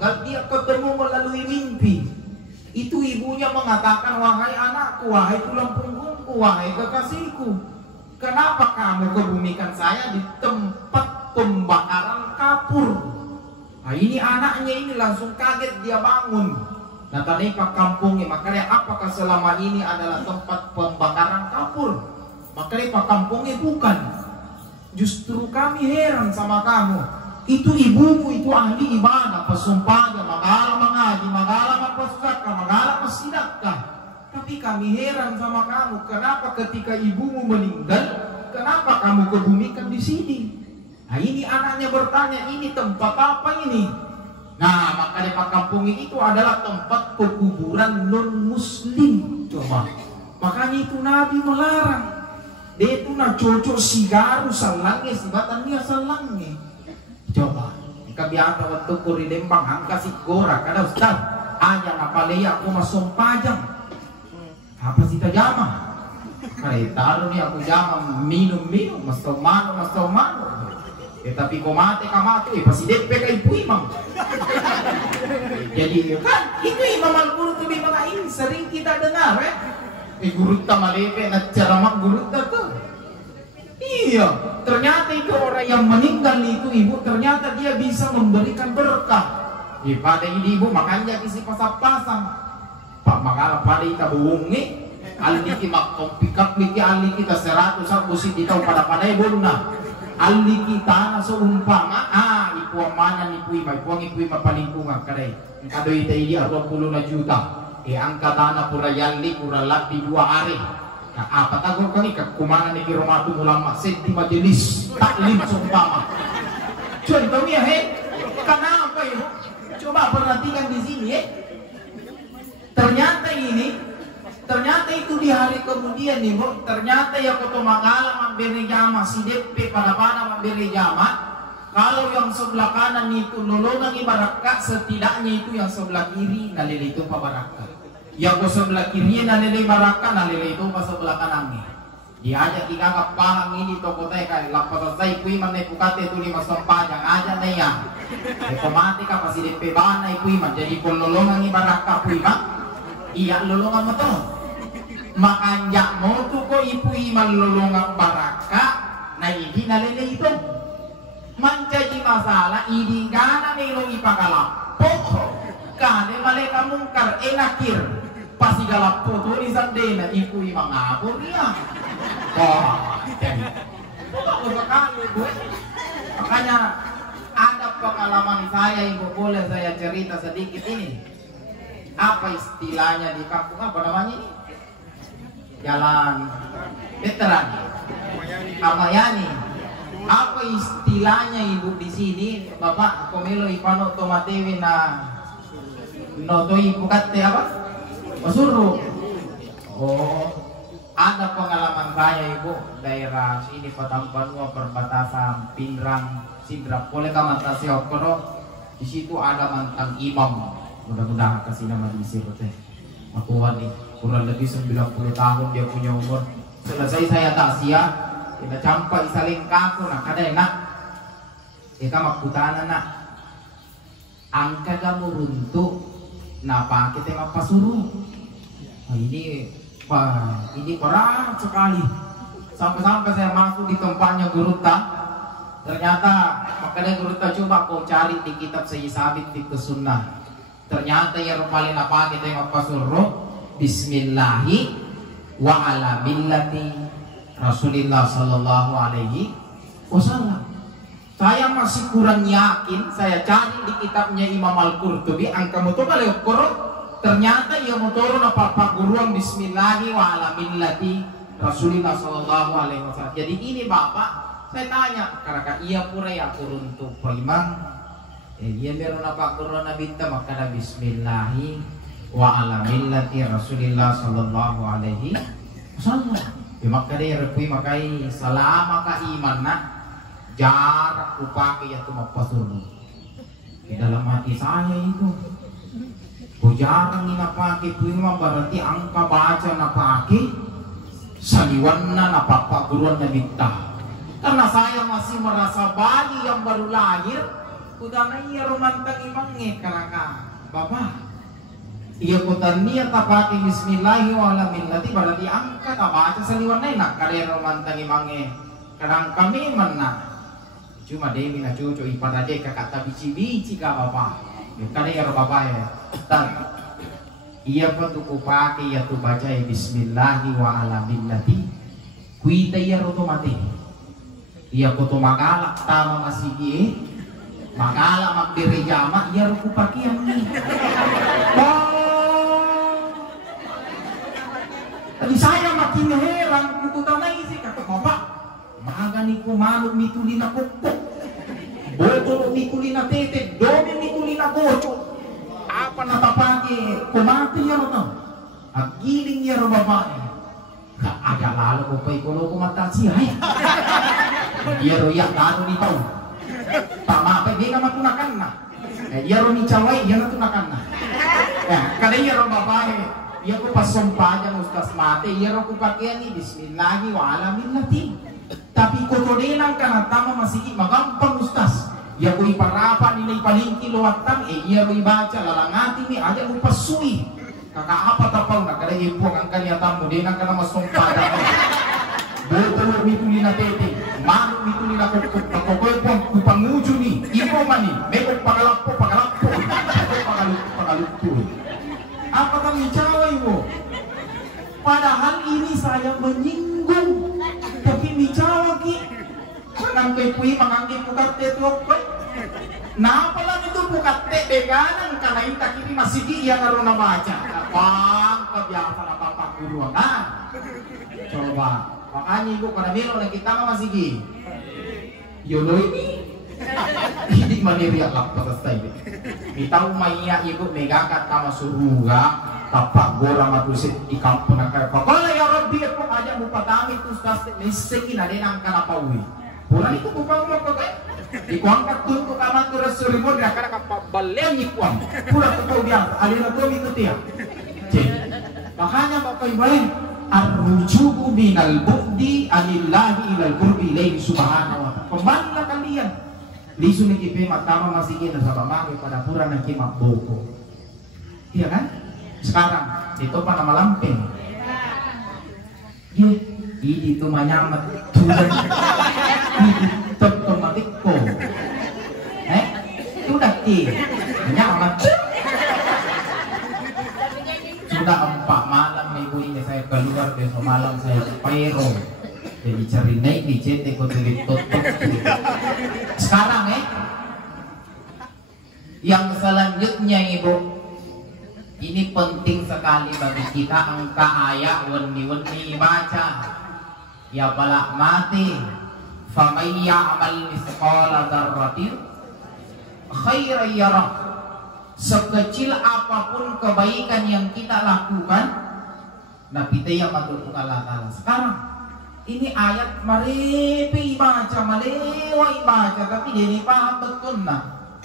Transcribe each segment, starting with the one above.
meninggal, dia ketemu melalui mimpi. Itu ibunya mengatakan, wahai anakku, wahai tulang punggungku, wahai kekasihku, kenapa kamu kebumikan saya di tempat pembakaran kapur? Nah, ini anaknya ini langsung kaget, dia bangun. Nah, tadi pak kampungnya, makanya apakah selama ini adalah tempat pembakaran kapur? Makanya pak kampungnya bukan. Justru kami heran sama kamu. Itu ibumu itu ahli ibadah, pesumpahnya, magala mengaji, magala mempesakah, magala mesidakah. Tapi kami heran sama kamu, kenapa ketika ibumu meninggal, kenapa kamu kebumikan di sini? Nah, ini anaknya bertanya, ini tempat apa ini? Nah, maka di kampung itu adalah tempat pekuburan non-muslim. Coba, makanya itu Nabi melarang. Dia itu nak cocok sigaru salangnya, sibatan dia salangnya. Coba, kebiasa waktu kuri Lembang angka si gora, kada Ustaz, aja ngapalei aku masuk pajang. Apa sih tajama? Kaya taruh nih aku jama minum-minum, masuk mano. Tapi kau mati, pasti DP kaya ibu imam. Jadi kan, itu Imam Al-Qurtubi mga ini sering kita dengar guru tamalepe na ceramah guru tuh. Iya, ternyata itu orang yang meninggal itu ibu, ternyata dia bisa memberikan berkah. Pada ini ibu makanya kisi pasang-pasang. Pak makala pada kita buungi, aliki makompikap liki aliki kita 100 aku sih ditahu pada ibu na. Ali kita na seumpama ipu amanan ipu ima palingkungan kadai kado ita ini 20 juta angka tanah pura yalli pura lati 2 hari. Nah apa tagor kami kumanan ni kiromatu ulama senti majelis taklim seumpama contohnya kenapa ya coba perhatikan di sini ternyata itu di hari kemudian nih bu, ternyata ya koto mangala memberi jama si DP pada memberi jama. Kalau yang sebelah kanan itu nolongan ibaratkan, setidaknya itu yang sebelah kiri nalili itu pabarakah. Yang sebelah kirinya nalili barakah, nalili itu pas sebelah kanannya. Diajak dianggap palang ini toko teh kayak lapas saya kuiman nih pukate itu 5 sempajang aja nih ya. Otomatis si DP bana kuiman jadi nolongan ibaratkan kuiman. Iya lolongan betul. Makanya mau tuh kok ibu iman lolongan baraka, nah ini nalele itu menjadi masalah ini gana nilong ipagala pokok kane maleka mungkar enakir pasti galap foto di sandena ibu iman ngabur ya. Jadi makanya ada pengalaman saya ibu boleh saya cerita sedikit ini. Apa istilahnya di kampung apa namanya ini? Jalan veteran Amayani. Apa istilahnya ibu di sini? Bapak komilo ipano tomatewi na noto ibu kate apa? Masuru. Oh, ada pengalaman saya ibu daerah sini Patampanua perbatasan Pindrang Sidrap boleh kamantasi okoro. Di situ ada mantan imam. Mudah-mudahan kasih nama disebut aku nih kurang lebih 90 tahun dia punya umur. Selesai saya takziah kita campak saling kaku nak kada enak kita makutana nak angka kamu runtuh napa kita apa suruh ini berat sekali sampai saya masuk di tempatnya Guruta. Ternyata makanya Guruta coba kau cari di kitab Sayyid Sabit di Sunnah. Ternyata yang paling apa kita yang apa suruh Bismillahi wa ala millati Rasulillah sallallahu alaihi wasallam. Saya masih kurang yakin, saya cari di kitabnya Imam Al-Qurtubi angka motor balik korot. Ternyata ia motor apa guruan Bismillahi wa ala millati Rasulillah sallallahu alaihi wasallam. Jadi ini Bapak, saya tanya karena ia pura ya turun tuh Pak Imam. Dia meron apa corona binta maka Bismillahi wa ala millati Rasulillah sallallahu alaihi wasallam. Maka dia repui makai selama ka iman na jarak upake ya tu mapasuru. Di dalam hati saya itu jarang inapake puima berarti angka baca napake saliwanna napapa guruan na binta. Karena saya masih merasa bayi yang baru lahir. Kuda iya romantang imange karaka bapak. Iya kutan niya tapati bismillahirrahmanirrahim berarti angkat apa aja saliwan nak kare romantang imange karang kami mana. Cuma demi na cucu ipada de kakak tapi bici ka bapak. Kare ya bapak ya. Dan iya pun tuh pakai ya tuh baca bismillahirrahmanirrahim. Kuita iya roto mati. Iya kutu magalak tama masigi. Magala magdiri jama iya ruku pakian nih. Tadi saya makin heran kutu tanay sih kata bapak. Magani ko manok mituli na kukuk. Boto mituli na tete, domi mituli na gocho. Apa natapaki kumati ya roto. At giling ya ro babae. Agak lalo ko pa ikulo kumata siya. Iya ro ya kano ni tao. Tama pa di na matunakan na. Iya ro ni caway, iya na tunakan na. Kada iya ro babae. Iya ko pasumpa dyan ustas mate. Iya ro ko pakiyan ni bismillahirrahmanirrahim. Tapi kotodenan ka na tama masigi magampang ustas. Iya ko iparapa nila ipalingki luwatang. Iya ro ibaca lalangati mi aja mo pasui. Kakaapat apaw na kada ipuang ang kanyatang mo. Denan ka na masumpa dyan. Boto mituli na tete. Mano mituli na kukuk. Kakokoy po kupangujo ni. Ipo man ni. Mekong pagalakpo. Pagalukpo. Apa kami caway mo? Padahal ini saya menyinggung. Tapi bicawag ki. Nangkay puy manganggit pukate to. Napa lang ito pukate beganan kanain takini masigi yang aron na baca. Apang kabiyapan na papaguruan. Coba. Makanya ibu karena milo na kita nga masigi. Yono ini. Hindi maniriyak lang patasay. Bitaw maiya ibu megakat kama suruga tapak gora matusit ikampo na kayo. Pagkala ya Rabbi at kung aja mo padami ito sa mesegi na din ang kanapawi. Pula ito kung pang mo pagkay. Ikuang katunto ka man turas surimon na kanakapabalayan ikuang. Pula ito po biyan. Alin na po ito tiya. Makanya mapaybayin. Ar-rujuku minal bu'di anillahi ilal kurbi ilayhi subhanahu wa ta'ala. Kembali na kalian. Liso ni kipe matama masigin na sa pamagi pada pura ng kimak boko. Iya kan? Sekarang dito pa na malamping. Hindi ito manyamat tulad. Hindi otomatik ko. Sudah ki. Manyamat. Sudah 4 malam minggu ini saya keluar besok malam saya Pairo. Jadi cari naik di CT ko tutup. Sekarang yang selanjutnya ibu, ini penting sekali bagi kita angka ayat wani baca. Ya balak mati, faman ya'mal mithqala dzarratin khairan yarah. Sekecil apapun kebaikan yang kita lakukan, Nabi yang matutukan Allah Ta'ala. Sekarang ini ayat marepe baca, malewa baca, tapi dia paham betul nah.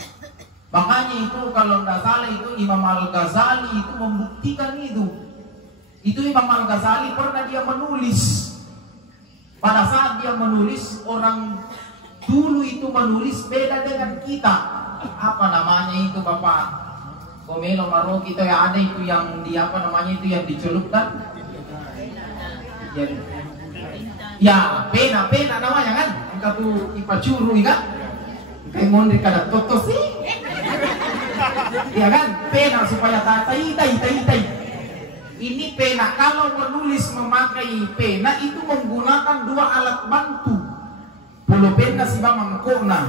Makanya itu kalau tidak salah itu Imam Al-Ghazali itu membuktikan itu. Itu Imam Al-Ghazali pernah dia menulis. Pada saat dia menulis, orang dulu itu menulis beda dengan kita. Apa namanya itu Bapak? Komelo Maroki itu ya ada itu yang di apa namanya itu yang dicelupkan. Ya, pena namanya kan? Engkau tuh ipacuru kan? Kayak mau kada totos sih. Ya kan? Pena supaya tai. Ini pena, kalau menulis memakai pena itu menggunakan 2 alat bantu. Pulpen si mangkok nah.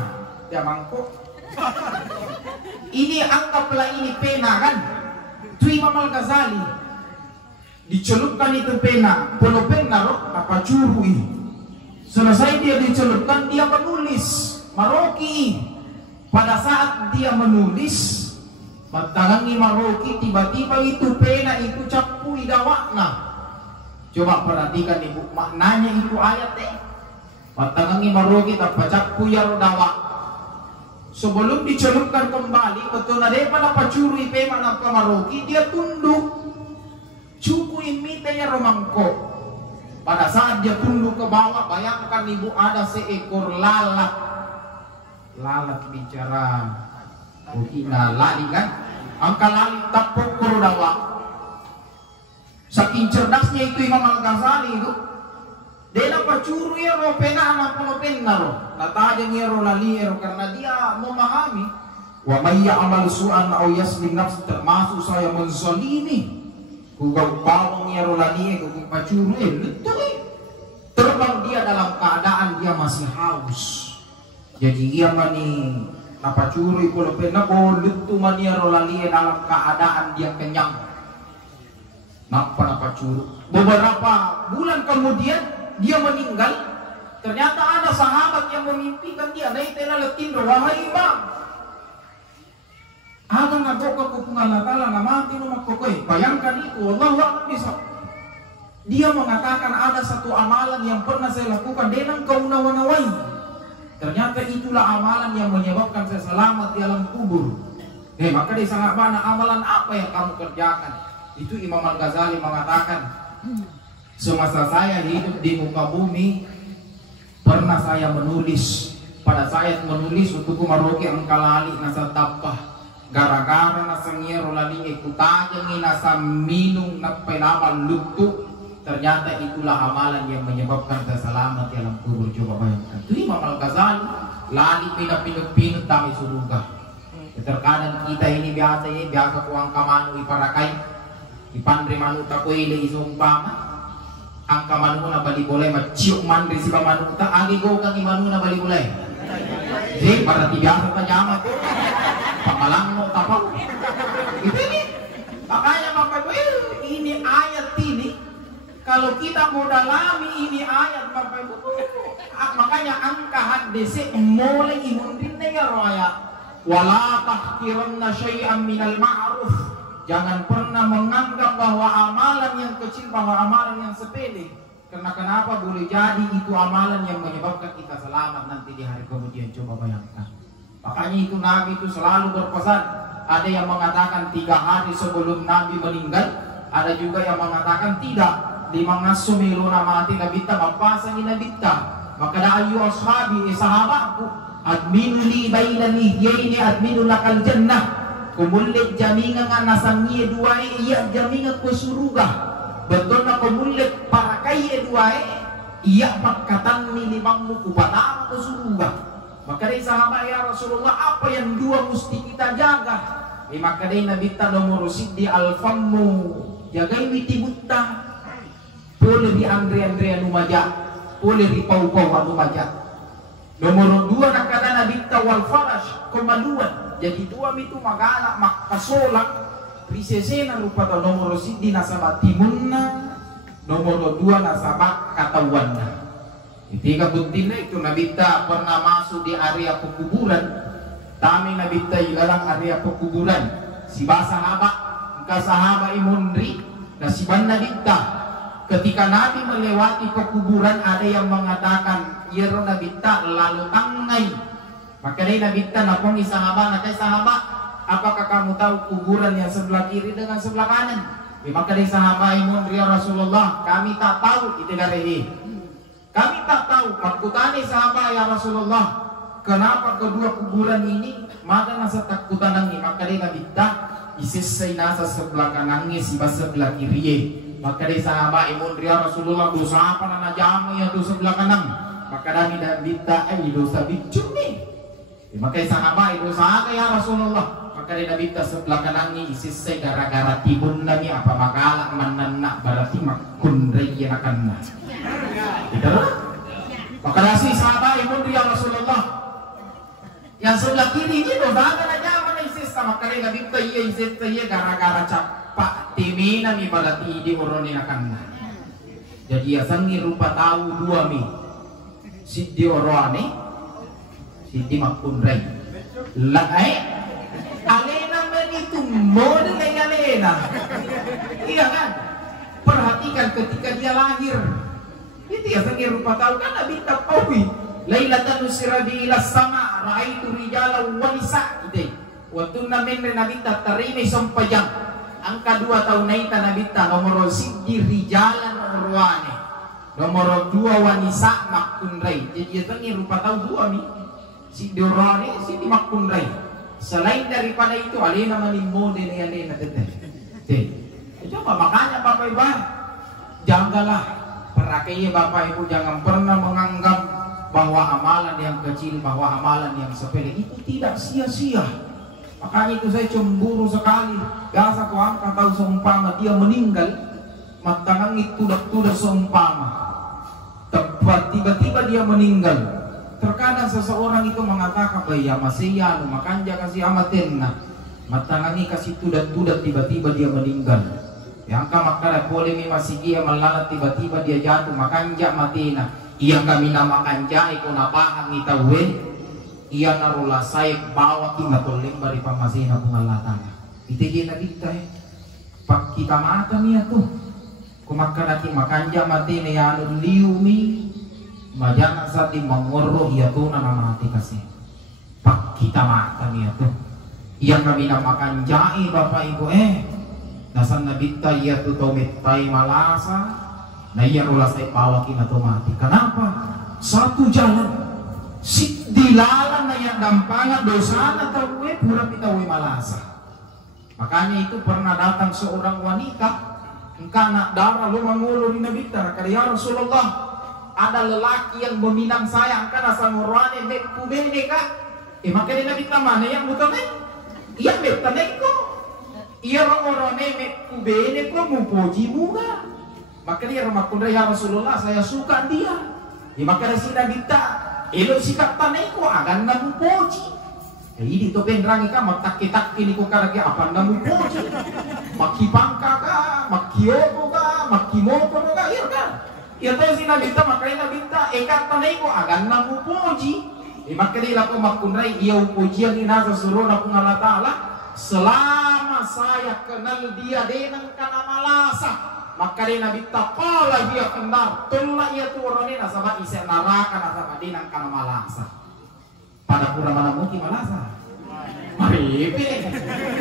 Ya mangkok. Ini anggaplah ini pena kan? Itu Imam Al-Ghazali. Dicelupkan itu pena, pulpen naruh apa curui. Selesai dia dicelupkan, dia menulis Maroki. Pada saat dia menulis, batangan ni Maroki, tiba-tiba itu pena itu capui dawakna. Coba perhatikan ibu, maknanya itu ayat batangan ni Maroki tak capui ya dawak. Sebelum dicelupkan kembali, betul na dia pada pacuri pema na Maroki, dia tunduk. Cukui mitanya romangko. Pada saat dia tunduk ke bawah, bayangkan ibu ada seekor lalat. lalat bicara bukina lali kan angka lali tapok kurudawa. Saking cerdasnya itu Imam Al-Ghazali itu dia pacuru ya ro pena anak penopen naro natajang ya ro lali ero karena dia memahami wa may ya'mal su'an aw yasmin nafs, termasuk saya menzalimi kugau bawang ya ro lali kugau pacuru betul terbang dia dalam keadaan dia masih haus. Jadi ia mani napa curi kalau pernah bolut tu mani ya ro lali dalam keadaan dia kenyang. Napa curi beberapa bulan kemudian dia meninggal. Ternyata ada sahabat yang memimpikan dia naik tena letin wahai imam ada ngagoka kupungan natala ngamati no makokoi. Bayangkan itu Allah bisa. Dia mengatakan ada satu amalan yang pernah saya lakukan denang kaunawanawai. Ternyata itulah amalan yang menyebabkan saya selamat di alam kubur. Maka dia sangat mana amalan apa yang kamu kerjakan? Itu Imam Al-Ghazali mengatakan, semasa saya hidup di muka bumi, pernah saya menulis. Pada saya menulis untuk maroki angkalali nasa tapah. Gara-gara nasa ngero lali ikutajangi nasa minum napenama lutu. Ternyata itulah amalan yang menyebabkan saya selamat di alam kubur. Coba bayangkan. Itu Imam Al-Ghazali lali pindah-pindah kami surga. Terkadang kita ini biasa kuang kamanu iparakai. Ipandri manu takoile isumpama angka manu na bali boleh maciuk mandri si manu ta agi go kang manu na bali boleh jadi pada biasa panjama pamalang mo tapau itu ini makanya Bapak Ibu ini ayat ini kalau kita mau dalami ini ayat Bapak Ibu makanya angka hadis mulai imundin ya roya wala tahqiranna syai'an minal ma'ruf. Jangan pernah menganggap bahwa amalan yang kecil, bahwa amalan yang sepele. Karena kenapa? Boleh jadi itu amalan yang menyebabkan kita selamat nanti di hari kemudian. Coba bayangkan. Makanya itu Nabi itu selalu berpesan. Ada yang mengatakan 3 hari sebelum Nabi meninggal. Ada juga yang mengatakan tidak. 5 ngasumiluna mati nabita mapasang nabita. Maka da ayu ashabi sahabatku adminu li bainal ihyaini adminu lakal jannah. Kumulit jamingan nga nasangi duai iya jamingan ko suruga. Betul na kumulit para kay duai iya pagkatan ni limang muku patama ko suruga. Maka dari sahabat ya Rasulullah apa yang 2 mesti kita jaga? Maka dari Nabi ta nomor di alfamu jagai witi buta. Boleh di Andre numaja, boleh di pau-pau numaja. Nomor 2 nakada Nabi ta wal farash kemaluan. Jadi 2 itu magala makasolak prisesena rupa ta nomor di nasabah timunna, nomor 2 nasabah katawanna. Ketika buntinnya itu Nabi ta pernah masuk di area pekuburan. Tami Nabi ta ilalang area pekuburan. Si sahabat, engkau sahabat imundri, na si Nabi ta. Ketika Nabi melewati pekuburan ada yang mengatakan, "Ya Nabi ta lalu tangai." Maka dari Nabi ta napongi sahabat, "Nakai sahabat, apakah kamu tahu kuburan yang sebelah kiri dengan sebelah kanan?" Maka dari sahabat imundri Rasulullah, "Kami tak tahu." Itu dari kami tak tahu. Makutani sahabat ya Rasulullah, kenapa kedua kuburan ini maka nasa takutan nangi. Maka dari Nabi ta isisay nasa sebelah kanannya si sebelah kiri. Maka dari sahabat imundri Rasulullah berusaha apa na jamu yang tu sebelah kanan. Maka dari Nabi ta ay dosa bicuni. Maka sahabat itu sahabat ya Rasulullah. Maka dari Nabi ta sebelah kanannya isisay gara-gara tibun nami apa makala mananna berarti makun raya akan na. Gitu. Maka dari sahabat imundri Rasulullah yang sebelah kiri ini dosa aja mana isisay. Maka dari Nabi ta iya isisay gara-gara capak timina mi berarti di uroni akan na. Jadi ya sangi rupa tahu 2 mi. Sidi oroni Siti makunray laay alena men itu model yang alena. Iya kan, perhatikan ketika dia lahir itu ya sangi rupa tahu kan Nabi tapawi lailatan usirabi ila sama raaitu rijala wa nisa ide waktu namen Nabi tarimi sampajang angka 2 tahun naita Nabi ta nomor sidi rijalan urwane nomor 2 wanisa makunray. Jadi ya sangi rupa tahu 2 mi si Dorani, si Dimakundray. Selain daripada itu, alina manimode na yan na tete. Coba makanya Bapak Ibu, jagalah perakainya Bapak Ibu, jangan pernah menganggap bahwa amalan yang kecil, bahwa amalan yang sepele itu tidak sia-sia. Makanya itu saya cemburu sekali. Gasa ko angka tahu seumpama dia meninggal, matangang itu tudak seumpama. Tepat tiba-tiba dia meninggal. Terkadang seseorang itu mengatakan bahaya masih ya, makanya kasih amatin nah. Matangangi kasih tudak tiba-tiba dia meninggal. Yang kamakara polemi masih dia melalat tiba-tiba dia jatuh makanja matina. Iya kami namakan jai ko napahang itawe. Iya narula sayek bawa kimatuling bari pamasina pungalatan. Itigin na kita Pak kita mata niya to. Kumakara ki makanja matina yano liumi. Majana sa di mangoro iya to na namati kasi. Pak kita mata niya to. Iya kami namakan jai Bapak Ibu nasan nabita iya to tomitay malasa. Na iya rula say bawa kinatumati. Kenapa? Satu jalan. Si dilalan na yang dampangan dosa na tawe pura pitawe malasa. Makanya itu pernah datang seorang wanita engkana darah lo mangulo di nabita kaya ya Rasulullah ada lelaki yang meminang saya engkana samurane me kubene ka makanya nabita mana yang bukan iya betane ko iya rorone me kubene ko mupoji muga makanya ramakunda ya Rasulullah saya suka dia makanya si nabita elo sikap tanay ko agan na mupoji ini to penrangi ka magtakki-takki ni ko karagi apan na mupoji makipangka ka makiyoko ka makimoko ka iya ka iya to sinabita makanya nabita eka tanay ko agan na mupoji makanya ko makunray iya upoji ang inasa suruh na kung Allah Ta'ala selama saya kenal dia denang kana malasa makanya nabita pala dia kenal tulla iya turonin asama isa naraka asama denang kana malasa pada kurang mana mungkin malasa maripi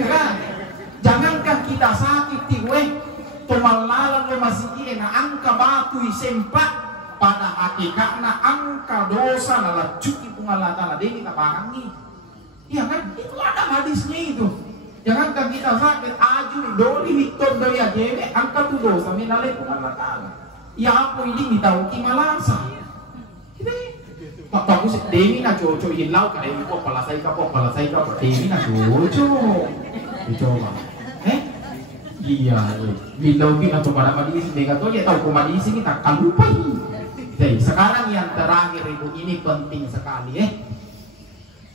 kan jangankan kita sakit tiwe tumalalan lo masih na angka batu isempat pada hakikatna angka dosa nala cuki pungalata deni tapangi iya kan itu ada hadisnya itu jangankan kita sakit aju doli miton doi agene angka tu dosa minale pungalata ya apa ini mitauki malasa Pak sih demi na coco hilau kada ini kok palasai ka demi na coco dicoba iya hilau kita tuh pada madis mega tuh dia tahu komadis ini tak kalupai jadi sekarang yang terakhir ibu ini penting sekali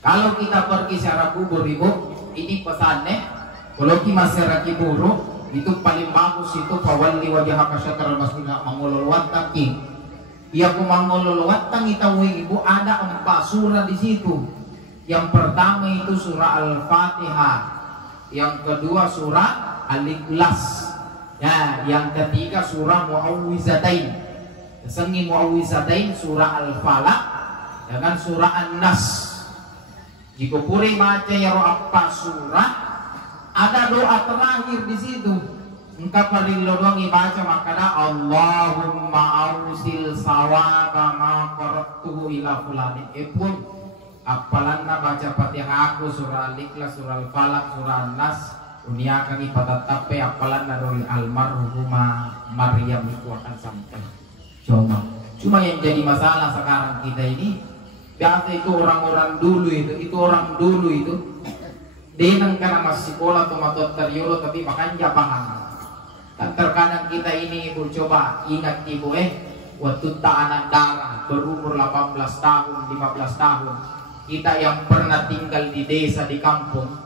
kalau kita pergi secara kubur ibu ini pesannya kalau kita masyarakat kubur itu paling bagus itu pawali wajah kasyakar masjidna mangololwat taking ia kumangololwat tang itawing ibu ada 4 surah di situ. Yang pertama itu surah Al-Fatihah, yang kedua surah Al-Ikhlas, ya, yang ketiga surah Muawwizatain. Sengi Muawwizatain surah Al-Falaq dengan surah An-Nas. Jika puri baca ya apa surah ada doa terakhir di situ. Engkau parillo doang ibaca makana Allahumma ausil sawaba ma qaratuhu ila fulani pun apalan na baca Fatihah aku surah Al-Ikhlas surah Al-Falaq surah An-Nas unia kang ipatatape apalan na roli almarhumah Maryam itu akan sampai cuma yang jadi masalah sekarang kita ini biasa itu orang-orang dulu itu orang dulu itu denang karena masih sekolah atau matot teriolo tapi makanya paham. Terkadang kita ini ibu coba ingat ibu waktu tak anak darah berumur 18 tahun 15 tahun kita yang pernah tinggal di desa di kampung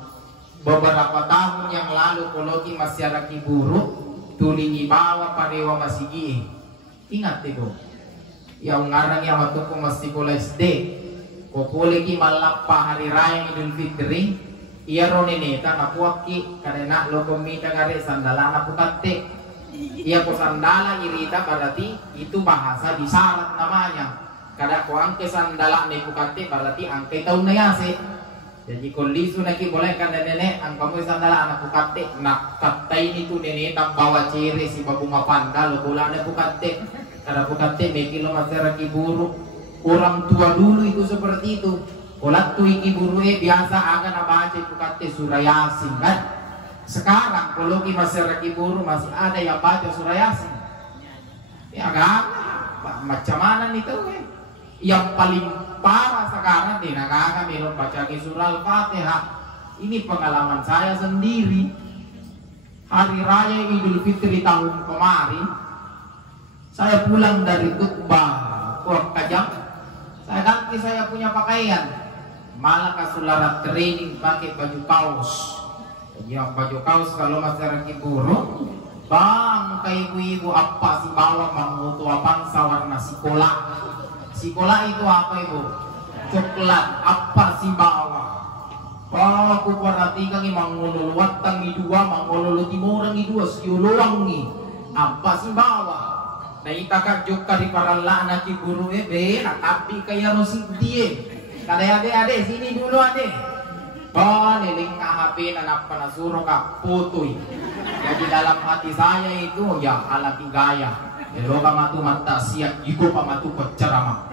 beberapa tahun yang lalu kologi masyarakat buruk tulingi bawa parewa masih ingat ibu yang ngarang yang waktu ko masih sekolah SD ko polegi malappa hari raya Idul Fitri iya roneneta napuaki karena lo komita ngare sandala naputate iya ko sandala irita berarti itu bahasa disyarat namanya kada ko angke sandala ne pukate berarti angke taun na yase jadi kondisi naki boleh kan nenek ang kamu sandala anak pukate nak katai itu nenek tak bawa ciri si babu mapanda lo bola ne pukate kada pukate me kilo masyarakat buruk orang tua dulu itu seperti itu Kolat tu iki guru biasa aga na baca itu kate surah Yasin kan. Sekarang kalau ki masyarakat guru masih ada yang baca surah Yasin. Ya agak macam mana nih tuh? Yang paling parah sekarang di negara kami baca surah Al-Fatihah. Ini pengalaman saya sendiri. Hari Raya Idul Fitri tahun kemarin, saya pulang dari khutbah Kajang. Saya ganti saya punya pakaian, malah kasulara training pakai baju kaos. Yang baju kaos kalau masyarakat buruk, bang kayak ibu-ibu apa sih bawa mangutu apa warna sikola. Sikola itu apa ibu? Coklat. Apa sih bawa? Aku perhatikan ni mangololo watang ni dua, mangololo timurang ni dua, siuluang ni. Apa sih bawa? Na itakak di parala na ki guru be, tapi kaya rosik die. Kada ade sini dulu ade. Niling nga HP na napanasuro ka putoy. Jadi dalam hati saya itu ya ala gaya. Elo ka matumata siap, iko pa matupot ceramah.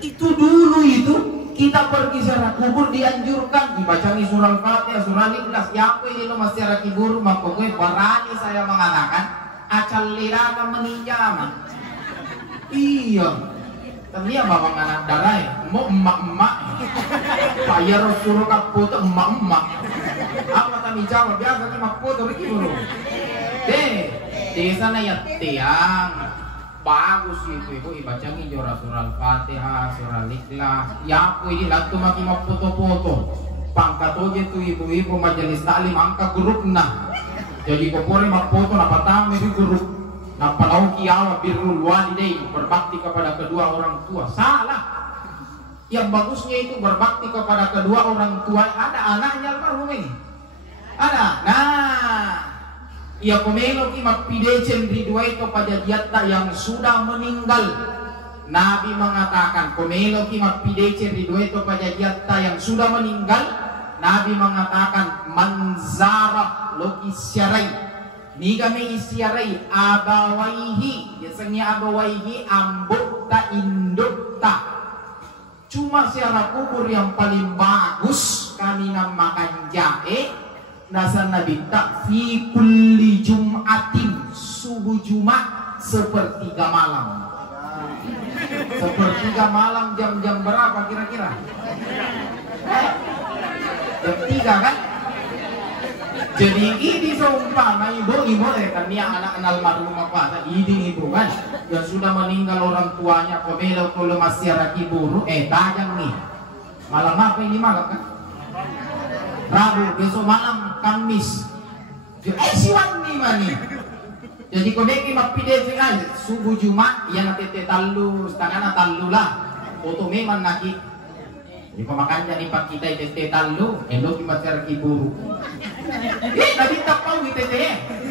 Itu dulu itu. Kita pergi secara kubur dianjurkan dibaca surah Al-Fatihah, surah Ikhlas. Siapa ini lo masyarakat kubur, maka gue berani saya mengatakan acal liraka meninjam. Iya, terlihat bapak anak darah ya, mau emak-emak. Saya Rasulullah kaputo emak-emak. Apa kami jawab biasa ni maputo riki bro. Desa na ya tiang. Bagus itu ibu ibaca surah Al-Fatihah, surah Ikhlas. Ya aku ini lalu maki foto-foto. Pangkat oje tu ibu-ibu majelis taklim angka grup nah. Jadi kopore foto napa tahu di grup. Napa tahu kiawa birrul walidain, berbakti kepada kedua orang tua. Salah. Yang bagusnya itu berbakti kepada kedua orang tua. Ada anaknya almarhum ini. Ada. Nah, ia komelo ki magpidecen ridwa itu pada diatta yang sudah meninggal. Nabi mengatakan komelo ki magpidecen ridwa itu pada diatta yang sudah meninggal. Nabi mengatakan manzara loki syarai. Ni kami isyarai abawaihi. Biasanya abawaihi ambuk ta induk ta. Cuma secara kubur yang paling bagus kami namakan jahe. Dasar Nabi tak fi kulli jum'atin, subuh Jumat sepertiga malam. Sepertiga malam jam-jam berapa kira-kira? Jam 3 kan? Jadi ini seumpama ibu-ibu kan dia anak almarhum apa? Ini ibu kan yang sudah meninggal orang tuanya, kalau masih raki buru, tajam nih. Malam apa ini malam kan? Rabu, besok malam Kamis. Siwan nih mani. Jadi kodeki magpide ay subuh Jumat yan natete talu, setengah talu lah. Foto memang naki. Jadi pemakan jadi pak kita tete talu, endo kimacer kiburu. Tadi tapau tete.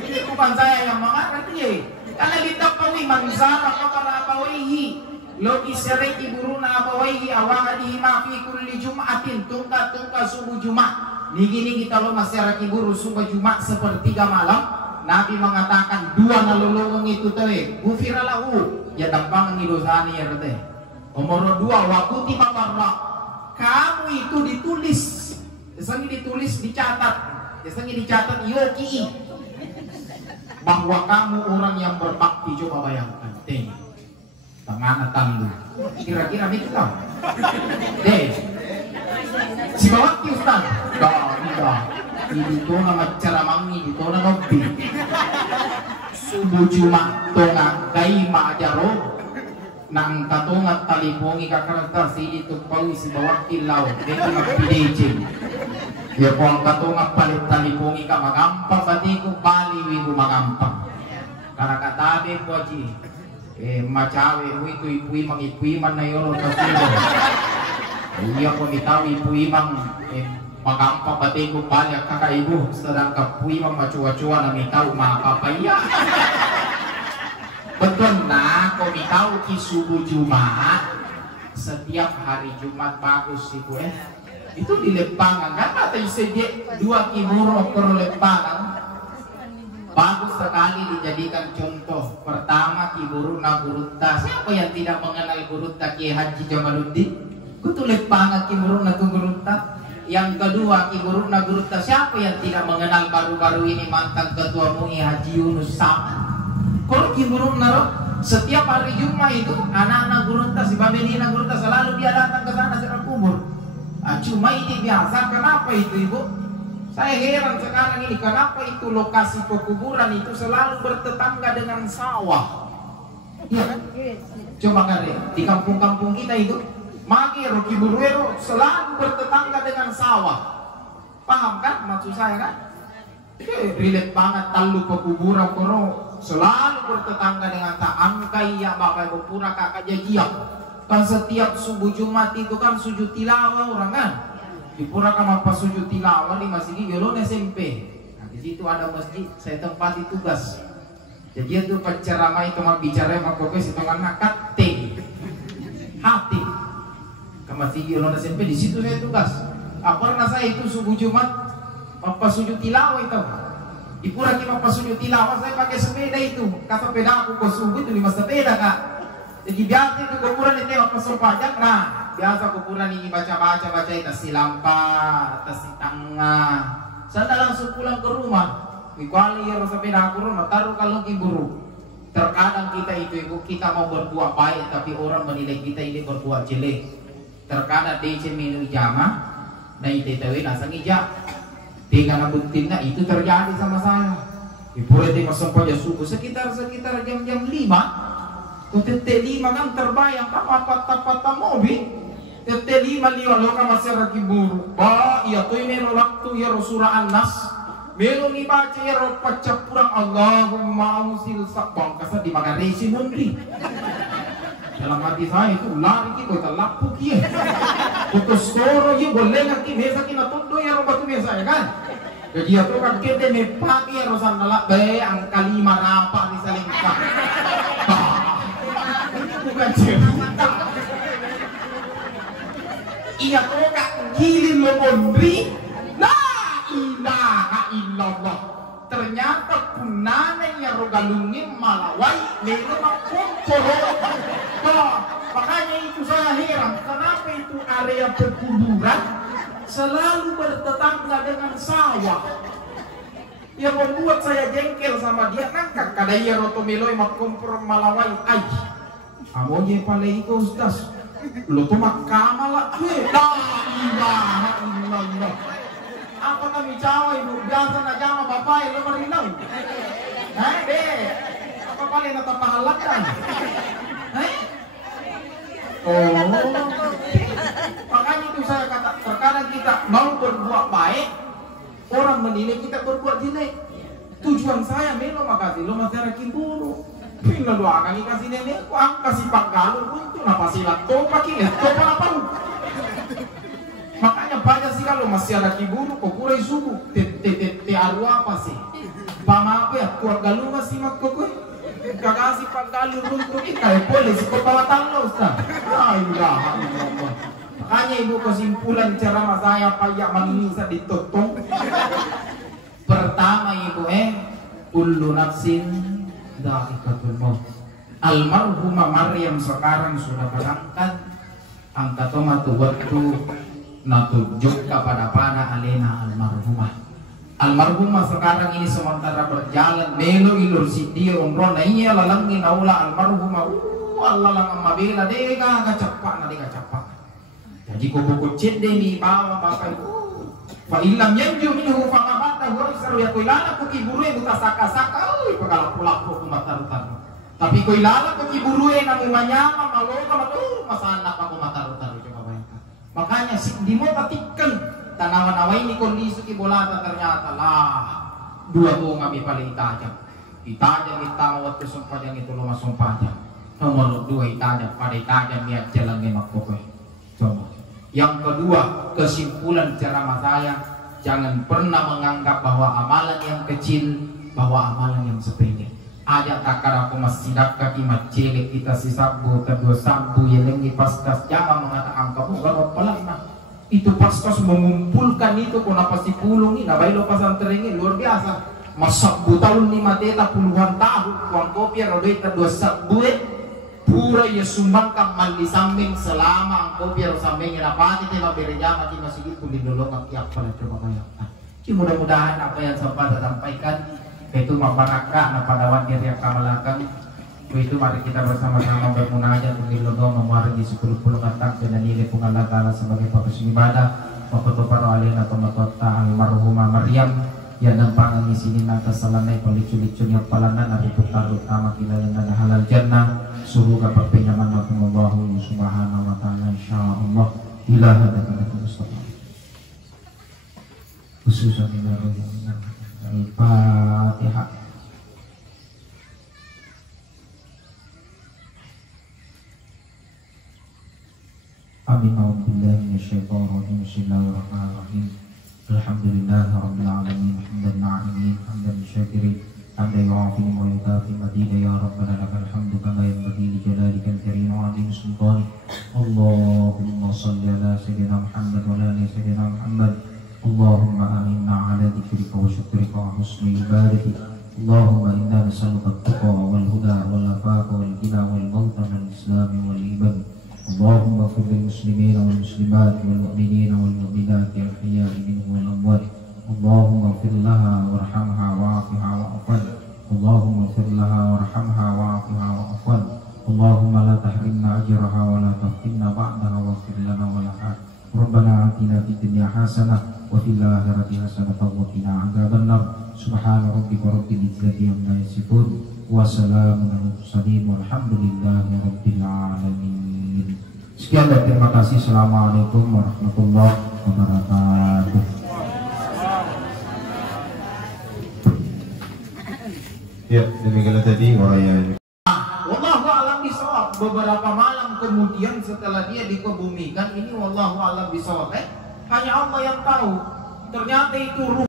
Ini bukan saya yang mengarang dia. Karena ditapau mansara para abawihi. Loki sere kiburu na abawihi awahadihi ma fi kulli Jumatin tungka subuh Jumat. Niki kita lo masyarakat guru subuh Jumat sepertiga malam. Nabi mengatakan dua nalulungan itu teh gufiralahu ya dampak ngidosani ya teh. Nomor 2 waktu tiba barra. Kamu itu ditulis, biasanya ditulis dicatat, biasanya dicatat yoki bahwa kamu orang yang berbakti. Coba bayangkan teh tangan tandu kira-kira itu kan deh si bawaki ustaz dito na macaramangi dito na nobi subuh Jumat tonga kay maajaro nang katungat talipongi kakarakter si itu pau si bawaki law dito magpidejin ya po ang katungat palit talipongi ka magampang pati ko baliwi ko magampang karena katabi po aji macawe itu ipui mangipuiman na yun iya ko nitaw ipuimang magampang pati ko balik kakaibu sedang kapuimang macuwa-cuwa na nitaw makapaya. Betul na ko nitaw ki subuh Jumat setiap hari Jumat bagus itu itu di Lempangan kan kata isedi 2 kimuro pro Lempangan bagus sekali dijadikan contoh. Pertama Ki Buruna Gurutta. Siapa yang tidak mengenal Gurutta? Kiai Haji Jamaluddin. Kutulit banget kimurung na gurunta. Yang kedua, kimurung na gurunta, siapa yang tidak mengenal baru-baru ini mantan ketua MUI Haji Yunus Sama? Kalau kimurung na setiap hari Jumat itu anak-anak gurunta, si Babelina gurunta selalu dia datang ke sana secara kubur. Cuma ini biasa, kenapa itu ibu? Saya heran sekarang ini, kenapa itu lokasi pekuburan itu selalu bertetangga dengan sawah? Ya kan? Coba kan di kampung-kampung kita itu Magiro, Kiburuero selalu bertetangga dengan sawah. Paham kan maksud saya kan? Relate banget talu pekuburan kono selalu bertetangga dengan angkai ya bakai pura kakak jagiak. Kan setiap subuh Jumat itu kan sujud tilawah orang kan? Di pura kama pas sujud tilawah di masjid Yolon SMP. Nah, di situ ada masjid, saya tempati tugas. Jadi itu penceramah itu mah bicara mah kokes itu kan hati. Masih Yolon SMP di situ saya tugas. Pernah saya itu subuh Jumat pas sujud tilawah itu. Di pura kita pas sujud tilawah saya pakai sepeda itu. Kata sepeda aku ke subuh itu 5 sepeda kak. Jadi biasa itu kuburan itu pas pajak. Nah biasa kuburan ini baca itu silampa, atas tangga. Saya langsung pulang ke rumah. Kuali ya sepeda aku rumah taruh kalau kiburu. Terkadang kita itu ibu kita mau berbuat baik tapi orang menilai kita ini berbuat jelek. Terkadang DC minum jama, nah itu nasang ijak, tinggal buktinya itu terjadi sama saya. Ibu itu masuk pada subuh sekitar jam 5, tete 5 kan terbayang apa mobil, tete 5 liwalo kan masih lagi buru. Bah iya tuh mero waktu ya surah An-Nas, mero dibaca ya pacak kurang Allahumma ausil sakbang kasar di magaresi mundri. Dalam hati saya itu lari kita lapuk ya. Putus toro ya boleh ngaki mesa kita tundo ya robatu mesa ya kan. Jadi itu kan kita nih pagi ya rosan nalak be angka 5 rapa di salingka. Bukan cerita. Iya tuh kak kilin lo mondri. La ilaha illallah. Ternyata punana yang rogalungin malawai lelo makumporo. Makanya itu saya heran kenapa itu area perkuburan selalu bertetangga dengan sawah. Yang membuat saya jengkel sama dia nangkak kadaya rotomeloy makumporo malawai ay. Amoye pale iko ustas. Lo tuh makamala. La ilaha illallah. Apa kami cawa ibu biasa na jama bapak lo marilaw. Hai deh. Apa paling natapahalat kan? Hai? Oh. Makanya itu saya kata terkadang kita mau berbuat baik orang menilai kita berbuat jelek. Tujuan saya melo makasih lo masyarakat Kimburu. Pina doakan dikasih nenek ku ang kasih paggalur untuk napa silat to pakilet to apa. Makanya banyak sih kalau masih ada kiburu, kokurai suku, te arwah apa sih? Pama apa ya? Keluarga lu masih mak kokoi, kakasih panggalu runtuh kita, boleh sih kau bawa tanglo Ustaz. Aiyah, makanya ibu kesimpulan ceramah saya payah manisa ditotong. Pertama ibu kullu nafsin dha'iqatul maut. Almarhumah Maryam sekarang sudah berangkat, angkat tomatu waktu natujuk kepada pana alena almarhumah sekarang ini sementara berjalan melo ilur sidi umroh na iya lalangin aula almarhumah Allah lang mabila dega kacapak na dega capak jadi kubukucit deh ni bawa bapak fa ilam yanju minhu fa qabata wa isaru ya kuilala ku kiburu buta saka-saka pagalapu-lapu kumatarutan tapi kuilala ku kiburu namu manyama maloka matu masana pa kumatarutan. Makanya di mo patikan tanawan away ni kondisi kibolata ternyata lah dua tuh kami paling itajam itawat kesumpah yang itu lumah sumpahnya nomor 2 itajam niat jalan ngemak pokoknya. Coba yang kedua kesimpulan ceramah saya jangan pernah menganggap bahwa amalan yang kecil bahwa amalan yang sepele. Aja takar aku masih kaki macele kita si sabu kedua sabu yang paskas jangan mengatakan kamu gak pelan itu paskas mengumpulkan itu kenapa si pulung ini nabailo pasantren ini luar biasa masak tahun 5 teta puluhan tahun uang kopi roda kedua sabu pura ya sumbangkan mal di samping selama engkau biar samping apa kita mau berjamaah di masjid itu didolong tiap pada coba kayak. Mudah-mudahan apa yang sempat saya sampaikan itu membanakkan padawan diri yang kamalakang. Itu mari kita bersama-sama bermunajat mengilono memuargi 10 kata dan nilai pungalah taala sebagai fokus ibadah. Waktu para alin atau makota almarhumah Maryam yang nampak ngisinin atas salanai pelicu-licu yang palanan hari putar utama kita yang ada halal jannah suruh kapal penyaman Allahu subhanahu wa ta'ala insyaallah ila hadapan Mustafa khususan dari Fatihah. Amin. A'udzubillahi minasyaitonir rajim. Bismillahirrahmanirrahim. Alhamdulillahirabbil alamin. Hamdan na'imin, hamdan syakirin, hamdan yu'afi wa yukafi madida ya rabbana lakal hamdu kama yanbaghi li jalalikal karim wa 'azimi sultanik. Allahumma shalli ala sayyidina Muhammad wa ala ali sayyidina Muhammad. Allahumma aminna ala dzikrika wa syukrika wa husni ibadatik. Allahumma inna nas'aluka at-tuqa wal huda wal afafa wal ghina wal mauta wal islam wal iman. اللهم اغفر للمسلمين والمسلمات والمؤمنين والمؤمنات الأحياء منهم والأموات. اللهم اغفر لها وارحمها وعافها وعفوا. اللهم اغفر لها وارحمها وعافها وعفوا. اللهم لا تحرمنا أجرها ولا تفتنا بعدها واغفر لنا ولها. ربنا آتنا في الدنيا حسنة وفي الآخرة حسنة وقنا عذاب النار. سبحان ربك رب العزة عما يصفون وسلام على المرسلين والحمد لله رب العالمين. Sekian dan terima kasih. Assalamualaikum warahmatullahi wabarakatuh. Ya, demikianlah tadi uraian. Wallahu a'lam bishawab. Beberapa malam kemudian setelah dia dikebumikan ini wallahu a'lam bishawab. Hanya Allah yang tahu. Ternyata itu ruh